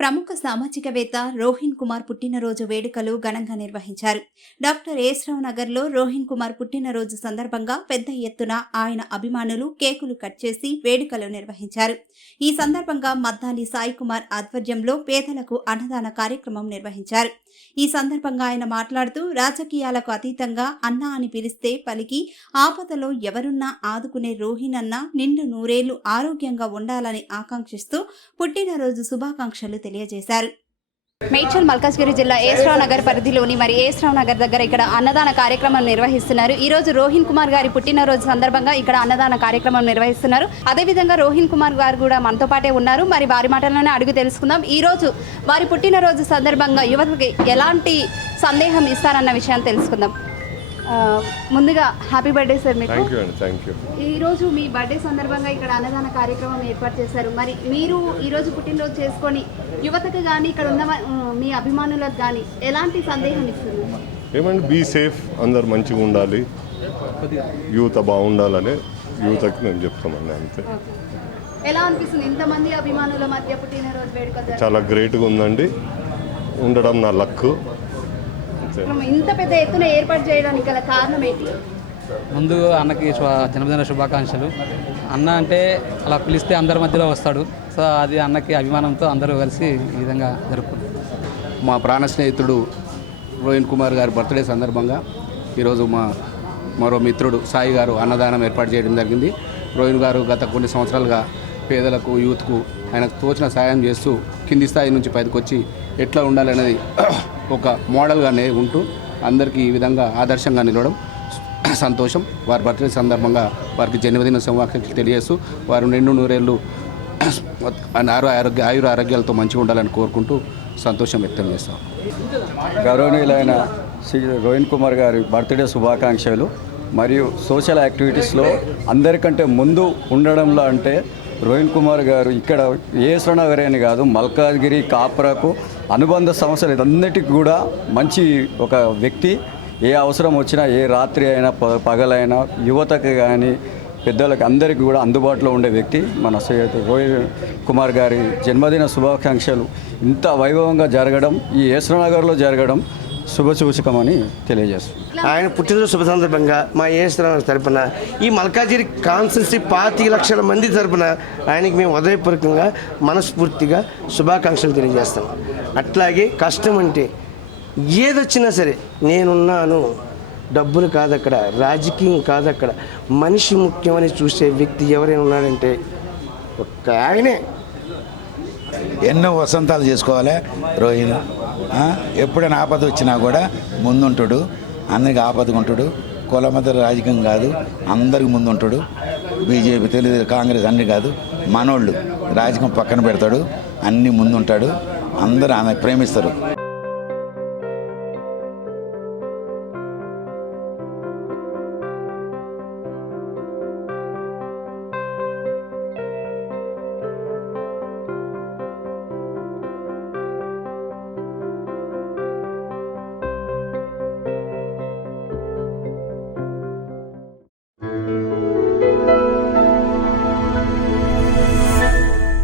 ప్రముఖ సామాజికవేత్త రోహిన్ కుమార్ పుట్టినరోజు వేడుకలు ఘనంగా నిర్వహించారు. డాక్టర్ ఏస్రావు నగర్లో రోహిన్ కుమార్ పుట్టినరోజు సందర్భంగా పెద్ద ఎత్తున ఆయన అభిమానులు కేకులు కట్ చేసి వేడుకలు నిర్వహించారు. ఈ సందర్భంగా మద్దాలి సాయి కుమార్ ఆధ్వర్యంలో పేదలకు అన్నదాన కార్యక్రమం నిర్వహించారు. ఈ సందర్భంగా ఆయన మాట్లాడుతూ రాజకీయాలకు అతీతంగా అన్న అని పిలిస్తే పలికి ఆపదలో ఎవరున్నా ఆదుకునే రోహిణన్న నిండు నూరేళ్ళు ఆరోగ్యంగా ఉండాలని ఆకాంక్షిస్తూ పుట్టినరోజు శుభాకాంక్షలు తెలియజేశారు. మేడ్చల్ మల్కాజ్గిరి జిల్లా ఏస్రావ్ నగర్ పరిధిలోని మరి ఏస్రావ్ నగర్ దగ్గర ఇక్కడ అన్నదాన కార్యక్రమం నిర్వహిస్తున్నారు. ఈ రోజు రోహిన్ కుమార్ గారి పుట్టినరోజు సందర్భంగా ఇక్కడ అన్నదాన కార్యక్రమం నిర్వహిస్తున్నారు. అదేవిధంగా రోహిన్ కుమార్ గారు కూడా మనతో పాటే ఉన్నారు. మరి వారి మాటల్లోనే అడుగు తెలుసుకుందాం. ఈ రోజు వారి పుట్టినరోజు సందర్భంగా యువతకి ఎలాంటి సందేహం ఇస్తారన్న విషయాన్ని తెలుసుకుందాం. ముందుగా హ్యాపీ బర్త్డే సార్ మీకు. థ్యాంక్ యూ అండి థ్యాంక్ యూ ఈ రోజు మీ బర్త్డే సందర్భంగా ఇక్కడ అన్నదాన కార్యక్రమం ఏర్పాటు చేశారు. మరి మీరు ఈ రోజు పుట్టినరోజు చేసుకొని యువతకు కానీ ఇక్కడ ఉన్న మీ అభిమానులకు కానీ ఎలాంటి సందేహం ఇస్తుంది? ఏమంటే బీ సేఫ్ అందరు మంచిగా ఉండాలి. యూత్ బాగుండాలని యూత్కి మేము చెప్తామండి అంతే. ఎలా అనిపిస్తుంది? ఇంతమంది అభిమానుల మధ్య పుట్టినరోజు వేడుక? చాలా గ్రేట్గా ఉందండి. ఉండడం నా లక్. ఇంత పెద్ద ఎత్తున ఏర్పాటు చేయడానికి గల కారణం ఏంటి? ముందు అన్నకి జన్మదిన శుభాకాంక్షలు. అన్న అంటే అలా పిలిస్తే అందరి మధ్యలో వస్తాడు. సో అది అన్నకి అభిమానంతో అందరూ కలిసి ఈ విధంగా జరుపుకుంటారు మా ప్రాణ స్నేహితుడు రోహిన్ కుమార్ గారి బర్త్డే సందర్భంగా ఈరోజు మా మరో మిత్రుడు సాయి గారు అన్నదానం ఏర్పాటు చేయడం జరిగింది. రోహిన్ గారు గత కొన్ని సంవత్సరాలుగా పేదలకు యూత్కు ఆయనకు తోచిన సాయం చేస్తూ కింది స్థాయి నుంచి పైకి వచ్చి ఎట్లా ఉండాలనేది ఒక మోడల్గానే ఉంటూ అందరికీ ఈ విధంగా ఆదర్శంగా నిలవడం సంతోషం. వారి బర్త్డే సందర్భంగా వారికి జన్మదిన సంవాక్షలు తెలియజేస్తూ వారు నిండు నూరేళ్ళు ఆరు ఆరోగ్య ఆయుర ఆరోగ్యాలతో మంచిగా ఉండాలని కోరుకుంటూ సంతోషం వ్యక్తం చేస్తాం. గౌరవనీయులైన శ్రీ రోహిణ్ కుమార్ గారి బర్త్డే శుభాకాంక్షలు. మరియు సోషల్ యాక్టివిటీస్లో అందరికంటే ముందు ఉండడంలో అంటే రోహిన్ కుమార్ గారు ఇక్కడ ఏసనగర్ అని కాదు మల్కాజ్గిరి కాపురకు అనుబంధ సమస్యలు ఇదన్నిటికి కూడా మంచి ఒక వ్యక్తి. ఏ అవసరం వచ్చినా ఏ రాత్రి అయినా ప పగలైనా యువతకు కానీ పెద్దలకు అందరికీ కూడా అందుబాటులో ఉండే వ్యక్తి. మన శ్రీ రోహిత్ కుమార్ గారి జన్మదిన శుభాకాంక్షలు. ఇంత వైభవంగా జరగడం ఈ ఏసనగర్లో జరగడం శుభసూచకమని తెలియజేస్తుంది. ఆయన పుట్టినరోజు శుభ సందర్భంగా మా ఏఎస్రావు తరపున ఈ మల్కాజిరి కాన్స్టెన్సీ పాతి లక్షల మంది తరపున ఆయనకి మేము ఉదయపూర్వకంగా మనస్ఫూర్తిగా శుభాకాంక్షలు తెలియజేస్తాం. అట్లాగే కష్టం అంటే ఏదొచ్చినా సరే నేనున్నాను డబ్బులు కాదక్కడ రాజకీయం కాదక్కడ మనిషి ముఖ్యమని చూసే వ్యక్తి ఎవరైనా ఉన్నాడంటే ఒక్క ఆయనే. ఎన్నో వసంతాలు చేసుకోవాలి రోహిణి. ఎప్పుడైనా ఆపద వచ్చినా కూడా ముందుంటాడు. అందరికి ఆపదకుంటాడు ఉంటాడు. కులమత రాజకీయం కాదు. అందరికి ముందుంటాడు. బీజేపీ తెలుగు కాంగ్రెస్ అన్ని కాదు. మనోళ్ళు రాజకీయం పక్కన పెడతాడు. అన్నీ ముందుంటాడు. అందరూ ఆమె ప్రేమిస్తారు.